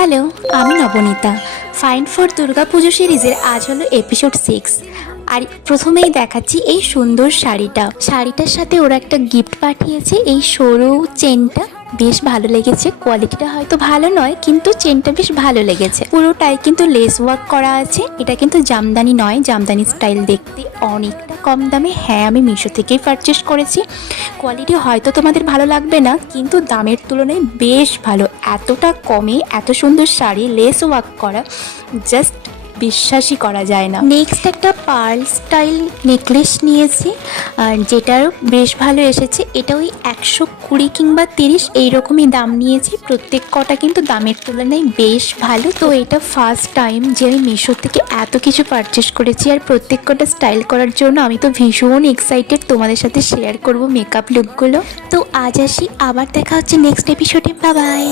Hello, আমি Nabanita. Fine for Durga Puja সিরিজের আজ হলো এপিসোড 6। আর প্রথমেই দেখাচ্ছি এই সুন্দর শাড়িটার সাথে ওরা একটা গিফট পাঠিয়েছে, এই সরু চেনটা বেশ ভালো লেগেছে। কোয়ালিটিটা হয়তো ভালো নয়, কিন্তু চেনটা বেশ ভালো লেগেছে। পুরোটাই কিন্তু লেস ওয়ার্ক করা আছে। এটা কিন্তু জামদানি নয়, জামদানি স্টাইল দেখতে অনেকটা কম দামে। হ্যাঁ, আমি মিশো থেকেই পারচেস করেছি। কোয়ালিটি হয়তো তোমাদের ভালো লাগবে না, কিন্তু দামের তুলনায় বেশ ভালো। এতটা কমে এত সুন্দর শাড়ি লেস ওয়ার্ক করা জাস্ট বিশ্বাসই করা যায় না। নেক্সট একটা পার্ল স্টাইল নেকলেস নিয়েছি, আর যেটারও বেশ ভালো এসেছে। এটা ওই 120 কিংবা 30 এইরকমই দাম নিয়েছি। প্রত্যেক কটা কিন্তু দামের তুলনায় বেশ ভালো। তো এটা ফার্স্ট টাইম যে আমি মিশো থেকে এত কিছু পারচেস করেছি, আর প্রত্যেক কটা স্টাইল করার জন্য আমি তো ভীষণ এক্সাইটেড তোমাদের সাথে শেয়ার করব মেকআপ লুকগুলো। তো আজ আসি, আবার দেখা হচ্ছে নেক্সট এপিসোডে। Bye bye.